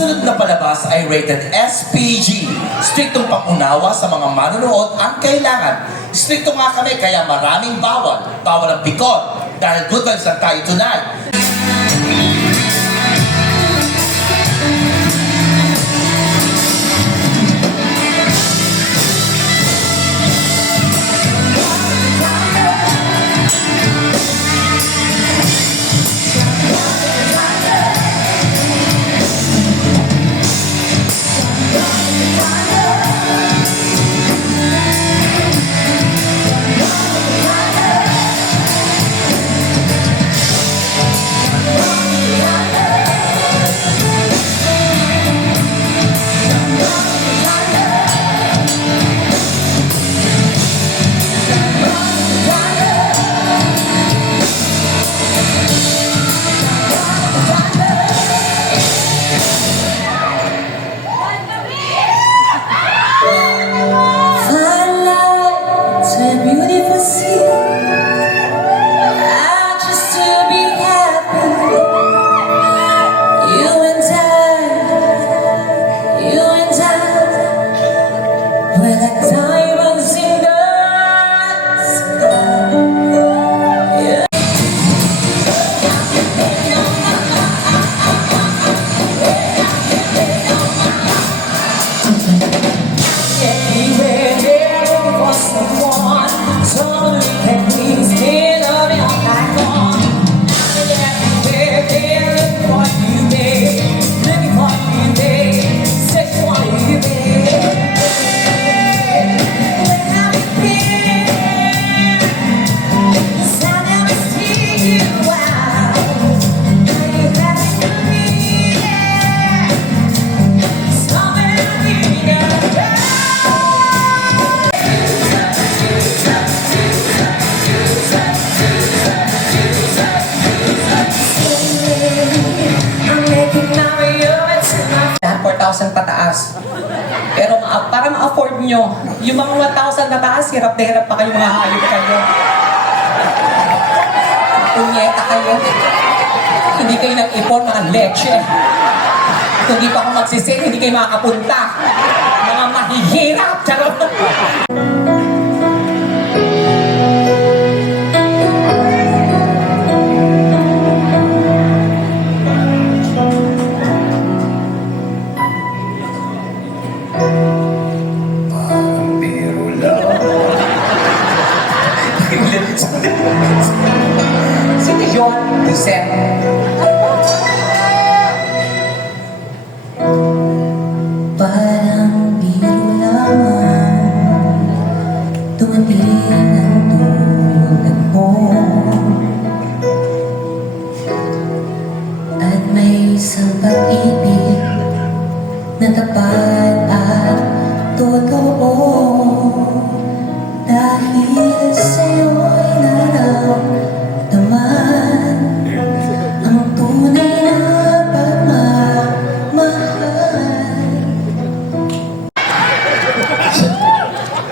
susunod na palabas ay rated SPG. Striktong pangunawa sa mga manonood ang kailangan. Strikto nga kami kaya maraming bawal. Bawal ang pikon. Dahil good vibes lang tayo tonight. Pataas. Pero para ma-afford nyo, yung mga 1,000 na taas, hirap na hirap pa kayo, mga hayop kayo. Punyeta kayo. Hindi kayo nag-ipon, mga leche. Hindi pa ako magsisale, hindi kayo makakapunta. Mga mahihirap. Charot. Sino yun? Josep. Parang biro lamang dumating ang tulad mo, at may isang pag-ibig na tapat at totoo. Dahil sa'yo'y naramdaman ang tunay na pagmamahal.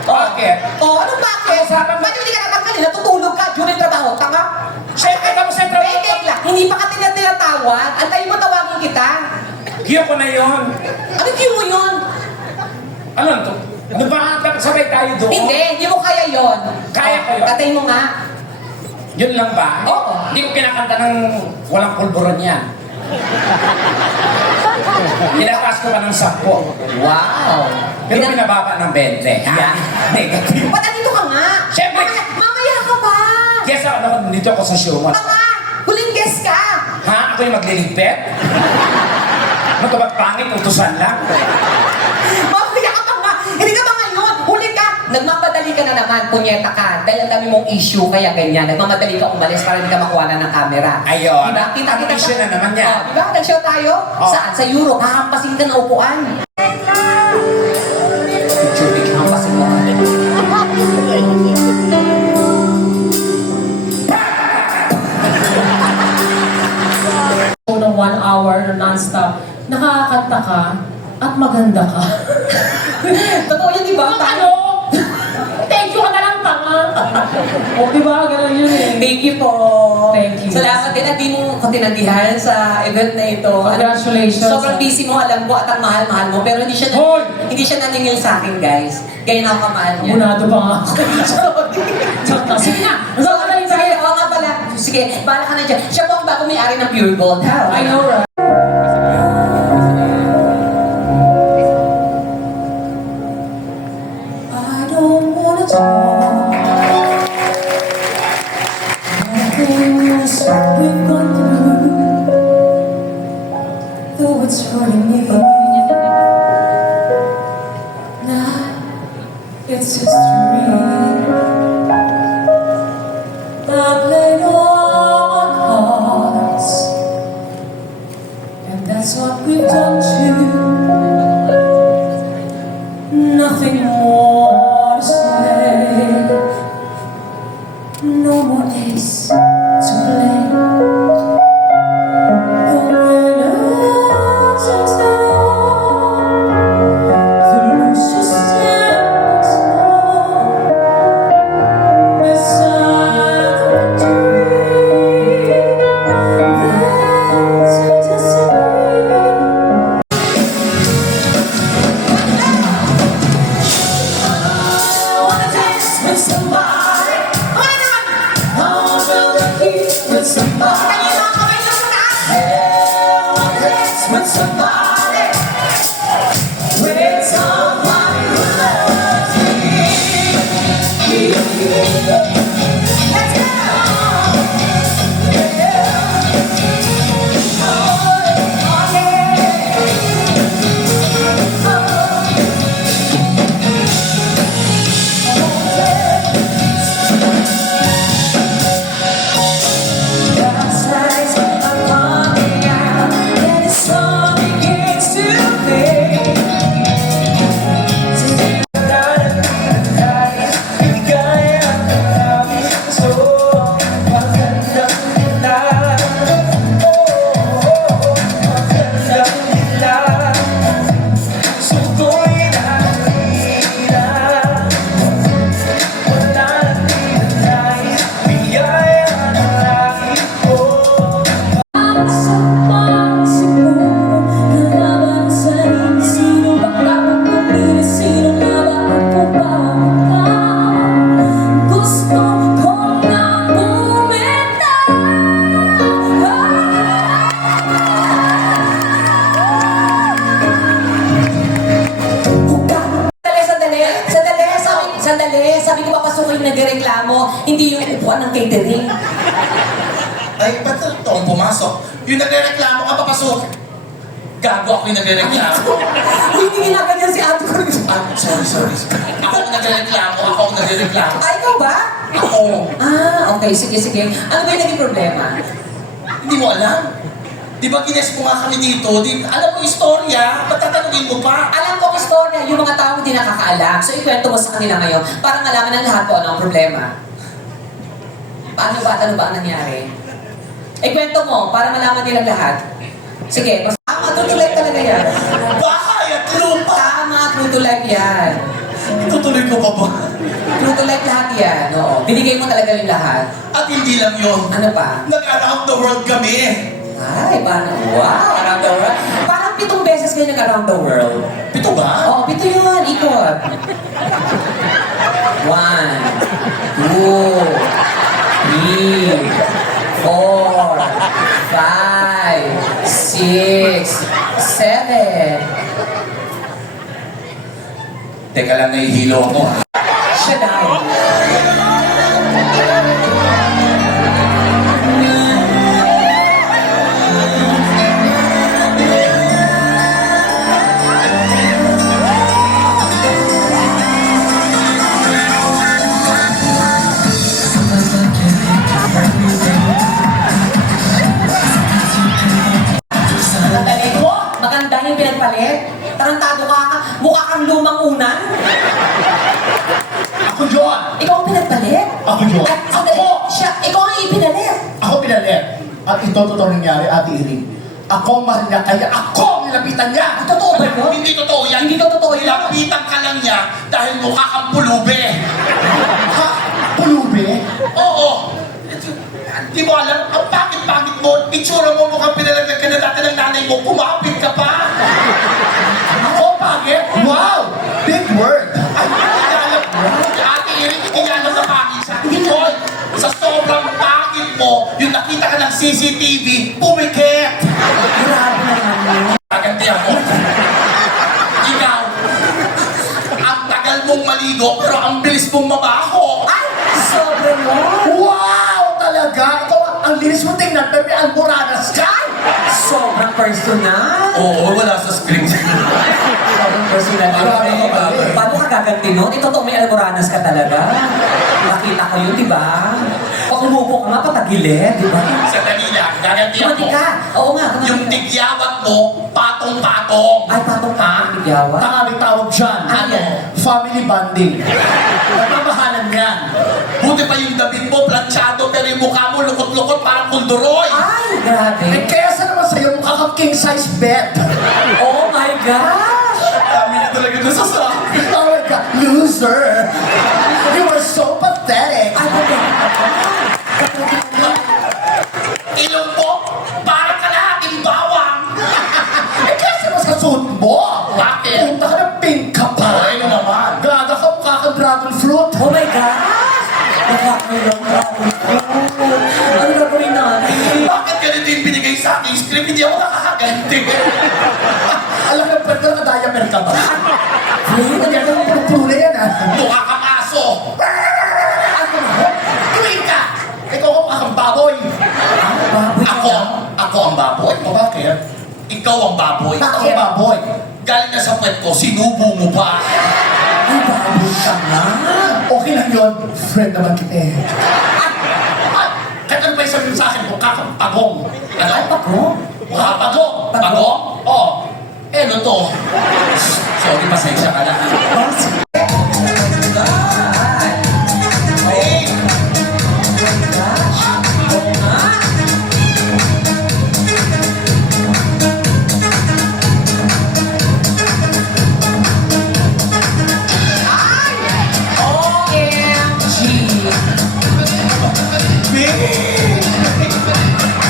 Bakit? Oh, anong bakit? Ba't hindi ka natanggalin? Natutulog ka during trabaho? Tanga? Siyempre, kamo sa trabaho. Wait lang. Hindi pa ka tinatawag. Antayin mo tawagin kita. Giyo ko na yun. Ano cue mo yun? Ano to? Ano ba? Dapat sabay tayo doon? Hindi mo kaya yun. Kaya ko yun. Katayin mo nga. Yun lang ba? Oo. Hindi ko kinakanta ng walang pulburon yan. Pinakas ko pa ng 10. Wow. Pero pinababa ng 20. Ha? Negative. Ba't andito ka nga? Siyempre. Mamaya ka pa. Yes, ako nandito ako sa show mo. Tama. Huling guest ka. Ha? Ako yung magliligpit? Ano ka ba pangit? Utusan lang? Mamaya ka pa nga. Hindi ka ba ngayon? Huli ka. Nagmamadali ka na naman. Punyeta ka. Dahil ang dami mong issue kaya ganyan. Nagmamadali ka umalis para hindi ka makuha na ng camera. Ayun. Diba? Kita-kita Issue na naman yan. Oh, diba? Nag-show tayo? Oh. Saan? Sa Europe. Hahampasin ka na upuan. Judy, hahampasin mo. ng 1 hour na non-stop, nakakanta ka at maganda ka. Totoo yun, di ba? Ano? Thank you ka na lang, tanga. O, di ba? Ganun yun eh. Thank you po. Thank you. Salamat din at di mo ko tinanggihan sa event na ito. Congratulations. Sobrang busy mo, alam ko, at ang mahal-mahal mo. Pero Hoy! hindi siya naningil sa akin, guys. Gaya na ako kamahal niya. Munado pa nga ako. Joke lang. Sige na. So, sige, oo nga pala. Sige, bahala ka na dyan. Siya po ang bago may-ari ng Pure Gold, ha? I know, right? I don't wanna talk. Nothing is what we've gone through, though it's hurting me. Now it's history. I played all my cards, and that's what we've done too. Nothing more to say. No more ace to play. The winner takes it all. The loser stands alone beside the victory. That's a disagree. I wanna dance with somebody. I wanna be with somebody. I wanna dance with somebody. With somebody who loves me. Let's go. Last night I'm coming out, and the song begins to play. Someone siguro lalaban sa sino ba dapat pumili, sino nga ba ako ba? Gusto ko na bumitaw. Sandali. Sabi ko papasukin na nagreklamo, hindi yung upuan ng catering. Ay, ba't ito ang pumasok? Yung nagre-reklamo ka, papasok. Gago ako yung nagre-reklamo. Uy, hindi ginaganyan si Ate Cruz. Ah, sorry. Ako ang nagre-reklamo, ako ang nagre-reklamo. Ay, ikaw ba? Ako. Okay, sige. Ano ba yung naging problema? Hindi mo alam? Di ba gines mo nga kami dito? Alam mo istorya? Ba't tatanungin mo pa? Alam ko ang istorya, yung mga tao hindi nakakaalam. So, ikwento mo sa kanila ngayon para malaman ng lahat kung ano ang problema. Ano ba ang nangyari? Ikwento mo para malaman nilang lahat. Sige, tama, true to life talaga yan. Bahay at lupa! Tama, true to life yan. Tutuloy ko pa ba? True to life lahat yan, oo. Binigay mo talaga yung lahat. At hindi lang yun. Ano pa? Nag-around the world kami. Ay, parang, wow, around the world. Parang 7 beses kayo nag-around the world. Pito ba? Oo, 7 yun, ikot. 1, 2, 3, 4, 5, 6, 7. Teka lang, nahihilo ako. Siya daw. Maganda yung pinagpalit. Tarantado ka. Mukha kang lumang unan. Ako yun! Ikaw ang pinagpalit. Ako yun! At sandali, Ako! ikaw ang ipinalit. Ako pinalit. At ito totoo nangyari, Ate Iring. Ako ang mahal niya, kaya ako ang nilapitan niya! Totoo ba yun? Hindi totoo yan. Hindi to totoo yun. Nilapitan ka lang niya dahil mukha kang pulube. Ha? Pulube? Oo. Di mo alam, itsura mo mukhang pinalaglag ka na dati ng nanay mo, kumapit ka pa. Ako, pangit? Wow! Big word! Ay, hindi alam mo. Ate Iring, hindi niya alam na pangit siya. Hoy, sa sobrang pangit mo, yung nakita ka ng CCTV, pumikit. Grabe naman yun. Kaganti ako. Ikaw, ang tagal mong maligo, pero ang bilis mong mabaho. Ay! Sobra mo! Wow! Talaga? Ikaw, ang linis mo tingnan, pero may almoranas ka? Sobrang personal! Oo, wala sa script. Sobrang personal. Grabe ka ba? Paano ka gaganti nun? Ito to, may almoranas ka talaga. Nakita ko yun, di ba? Pag umupo ka nga, patagilid, di ba? Sa dalila, gaganti ako. Kumati ka! Oo nga, kumati Yung ka. tigyawat mo, patong-patong. Ay, patong ka Ha? ng tigyawa. Tangaling tawag dyan. Ano? Family bonding. Nagmamahalan yan. Buti pa yung damit mo, planchado, pero yung mukha mo, lukot-lukot, parang kulduroy. Ay, grabe. Eh, kaya sa naman sa'yo, mukha kang king size bed. Oh my gosh! Dami na talaga doon sa sabi. Oh my God, loser! You are so pathetic! Ay, Ilong mo, parang kalahating bawang. Eh, kaya sa naman sa suit mo? Bakit? Punta ka ng pink ka pa. Ay, ano naman? Gaga ka, mukha kang dragon fruit. Oh my gosh! Nakakailang ano gagawin natin? Bakit ganito yung binigay sa aking script? Hindi ako nakakaganti. Alam mo, pwede ka diaper ka ba? Maganda ang puro-puro na yan, ha? Mukha kang aso. Tuwing ka! Ikaw ka mukha kang baboy. Baboy ka Ako, lang. ako ang baboy. O bakit? Ikaw ang baboy. Ako baboy. Galing na sa puwet ko, sinubo mo pa. Ay, baboy ka na. Okay lang yun. Friend naman kita eh. At, kahit ano ba yung sabihin sa akin, mukha kang pagong. Ano? Ay, pako. Mukha pagong. Pagong? Oo. Eh, ano to? Sorry, pasensya ka na. Hey! Oo nga. OMG! Babe!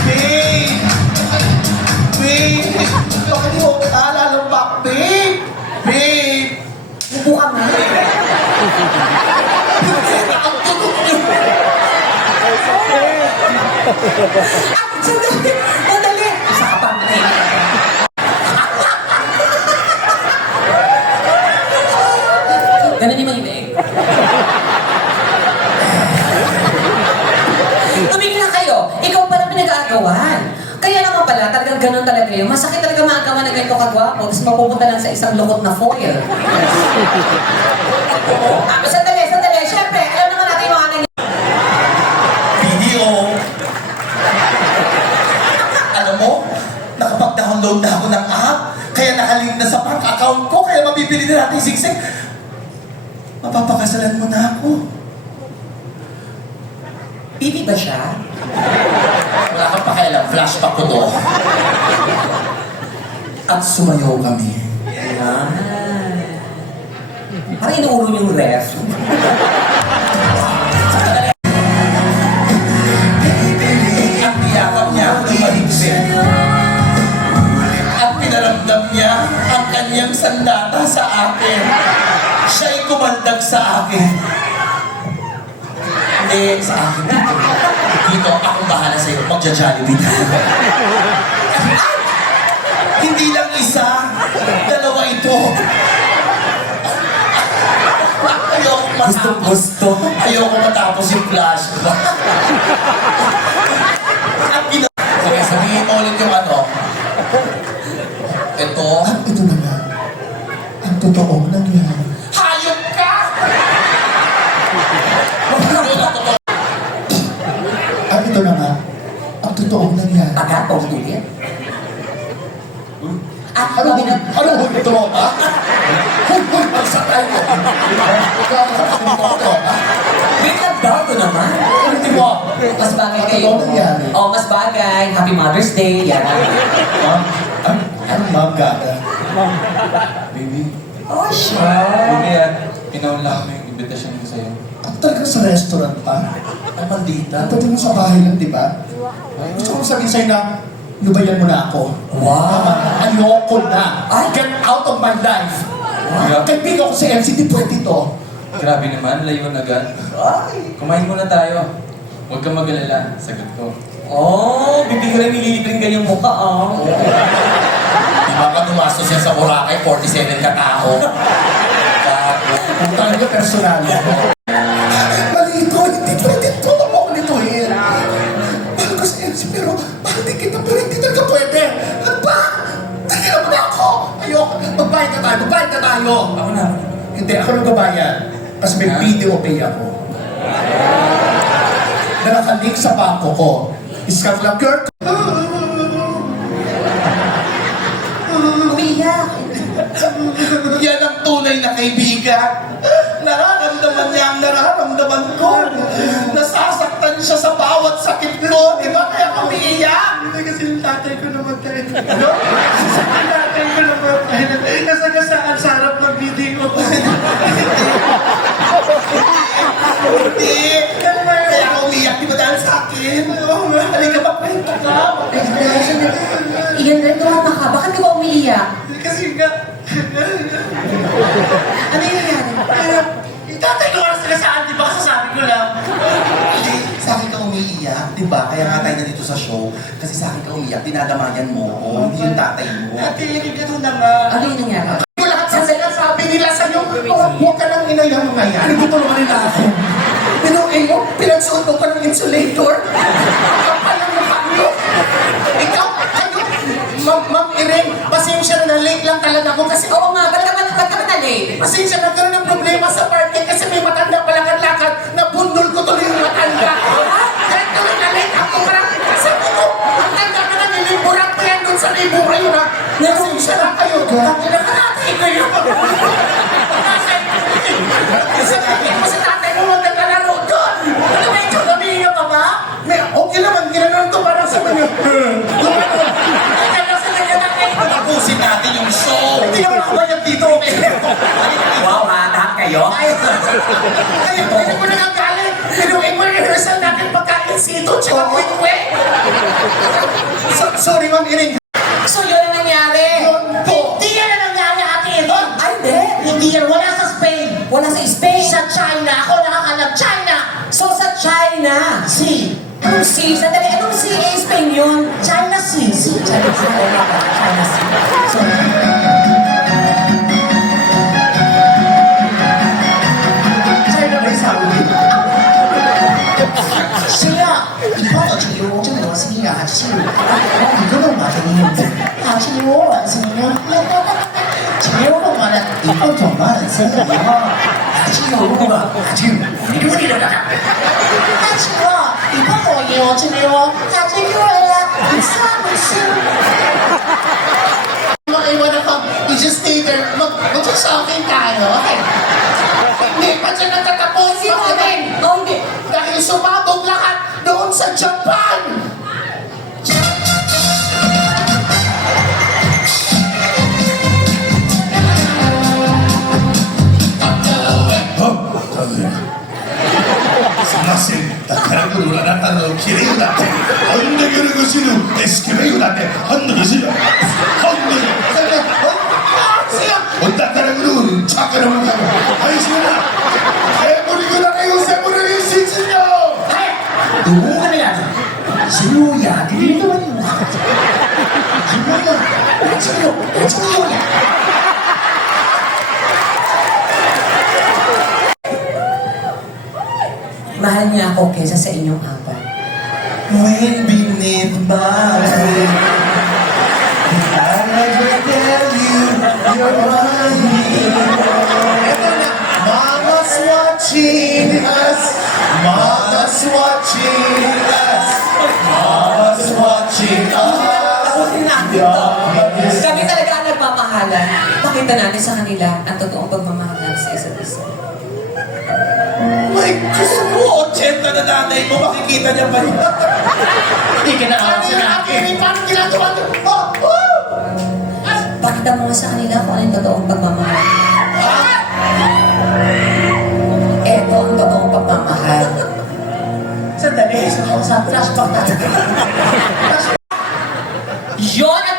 Babe! Babe! Bakit di mo naalala pa? Babe! Babe! Upo ka nga. Ang tunog niyo! Ah, sandali! Sandali! Isa ka pa. Ganun yung mag-ibig. Tumigil na kayo. Ikaw pala pinag-aagawan. Kaya naman pala, talagang ganun talaga yun. Masakit talaga maagawan na ganito kagwapo, tapos mapupunta lang sa isang lukot na foil. Sandali, sandali. Siyempre, alam naman natin yung mga nangyayari. Video! Alam mo, nakapag-download na ako ng app, kaya nakalink na sa bank account ko, kaya mabibili na natin sigsig. Mapapakasalan mo na ako. Bibi ba siya? Wala kang pakialam, flashback ko to. At sumayaw kami. Ayan. Parang inuulo yung ref. At niyakap niya ako ng mahigpit. At pinaramdam niya ang kanyang sandata sa akin. Siya'y kumaldag sa akin. Hindi, sa akin dito. Dito, akong bahala sa'yo. Magja-jollibee na. Hindi lang isa, dalawa ito. Ayoko matapos. Gusto. Ayoko matapos yung flashback. At okay, sabihin mo ulit yung ano. Ito. At ito na nga, ang totoong nangyari. Hayop ka! Yun ang totoo. At ito na nga, ang totoong nangyari. Taga, paulit. At Ano kami na... hul ito, ha? Hul, magsakay ko. Ikaw ang ito, ha? Wait lang daw ito naman. Ulitin mo. Mas bagay Ang kayo. totoong nangyari. Oh, mas bagay. Happy Mother's Day. Yan. Anong mga Baby, Oh, siya. pinawala lang mo yung invitation ko sa'yo. At talagang sa restaurant pa? Ang maldita. At talagang sa bahay lang, di ba? Gusto kong sabihin sa'yo na, lubayan mo na ako. Wow. Ayoko na. Ay. Get out of my life. Wow. Kaibigan ko si MC, di pwede to. Grabe naman, layuan agad. Kumain muna tayo. Huwag kang mag-alala, sagot ko. Oh, bibigyan nililibring ganyang mukha, oh. Di ba ka tumastos yan sa Boracay, 47 katao? Punta nyo personal. Mali ito, hindi pwede to. Huwag mo ko nituhin. Mahal ko si MC, pero mahal din kita, pero hindi talaga pwede. Ano ba? Tingnan mo na ako. Ayoko. Magbayad na tayo. Ako na. Hindi, ako nang gabayan. Kasi may Ha? video pay ako. Na nakalink sa bangko ko. Iskat lang, Kurt. Umiiyak. Yan ang tunay na kaibigan. Nararamdaman niya ang nararamdaman ko. Nasasaktan siya sa bawat sakit ko. Di ba kaya kami iyak? Hindi kasi yung tatay ko namatay. Ano? Yung tatay ko namatay. Nasagasaan sa harap ng video. Hindi. Kaya ka umiyak, di ba dahil sa akin? Halika ba, kwento ka? Iyan rin, tumama ka. Bakit ka ba umiiyak? Kasi nga, Ano yung nangyari? yung tatay ko wala sagasaan, di ba? Kasasabi ko lang. Hindi, sa akin ka umiiyak, di ba? Kaya nga tayo nandito sa show. Kasi sa akin ka umiyak, dinadamayan mo ko, hindi yung tatay mo. Ate, ganito na nga. Ano yung nangyari? Yung lahat sa sinasabi nila sa'yo, huwag ka nang inayang mga yan. Nagtutulungan nila ako. Pinuin mo, pinagsuot mo pa ng insulator. Kapal ang mukha niyo. Ikaw, Ma'am Irene, pasensya na late lang talaga ako kasi Oo nga, ba't ka ba na-late? pasensya na ng problema sa parking kasi may matanda palakad-lakad na bundol ko tuloy yung matanda. Kaya tuloy na late ako parang sabi ko, ang tanda ka na niliburan ko yan dun sa libura yun ha. Pasensya na kayo. Nakanatay kayo. Sabi mo sa tatay mo magkakalaro doon. Ano ba ito? Nabihinga pa ba? Okay naman, ginanon to para sa mga. Patapusin natin yung show! Hindi naman ako bayad dito, okay? Wow ha, lahat kayo? Ay, pwede mo na lang galit. Pinuin mo yung rehearsal natin pagkain sito, tsaka quick-quick. Sorry, Ma'am Irene. So yun ang nangyari? Hindi yan ang nangyari, Ate Irene. Ay, hindi. Hindi yan. Wala sa Spain. Wala sa Spain. Sa China. Ako nakakalap. China. So sa China. Si. Anong C? Sandali, anong C? Spain yun? China Sea. Si. China Sea. China Sea. So, China ba yung sabi? Siya. Ikaw, Ate Irene, 真的有心啊，是。你根本把这个样子，啊，是我完成了。제가 말한 이거 정말 세상이야. 아주 어려워. 아주 이거 이러다가. 아주 이거 뭐예요, 지금? 아주 이거야. 무슨. Maiwan ako. You just stay there. Mag-shopping tayo. Hindi pa siya natatapos. Bakit? oh, hindi. Dahil sumabog lahat doon sa Japan. Ano yan? Sinuya, hindi naman yun. Sinuya. Sinuya. Mahal niya ako kesa sa inyong apat. When beneath my wing, I never tell you you're mine. Eto na, Mama's watching us. Mama's watching us. Mama's watching us. Tapusin natin to. Kami talaga ang nagmamahalan. Pakita natin sa kanila ang totoong pagmamahalan sa isa't isa. My Diyos mo, 80 na nanay mo, makikita niya ba yun? Hindi ka na alam sa akin. Paano ginagawa niyo? Pakita mo nga sa kanila kung ano yung totoong pagmamahal. Eto ang totoong pagmamahal. Sandali. sandali. Sa flashback tayo. Yon at